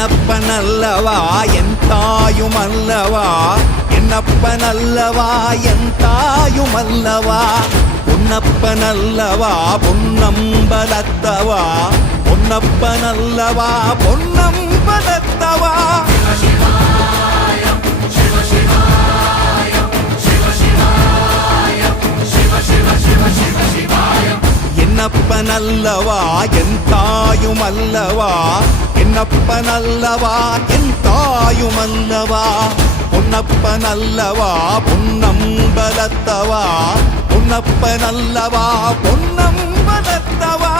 என்னப்பனல்லவா என் தாயுமல்லவா, என்னப்பனல்லவா என் தாயுமல்லவா, பொன்னப்பனல்லவா பொன்னம்பலத்தவா, பொன்னப்பனல்லவா பொன்னம்பலத்தவா. என்னப்பனல்லவா என் தாயுமல்லவா, என்னப்பனல்லவா என் தாயுமல்லவா, பொன்னப்பனல்லவா பொன்னம்பலத்தவா, பொன்னப்பனல்லவா பொன்னம்பலத்தவா.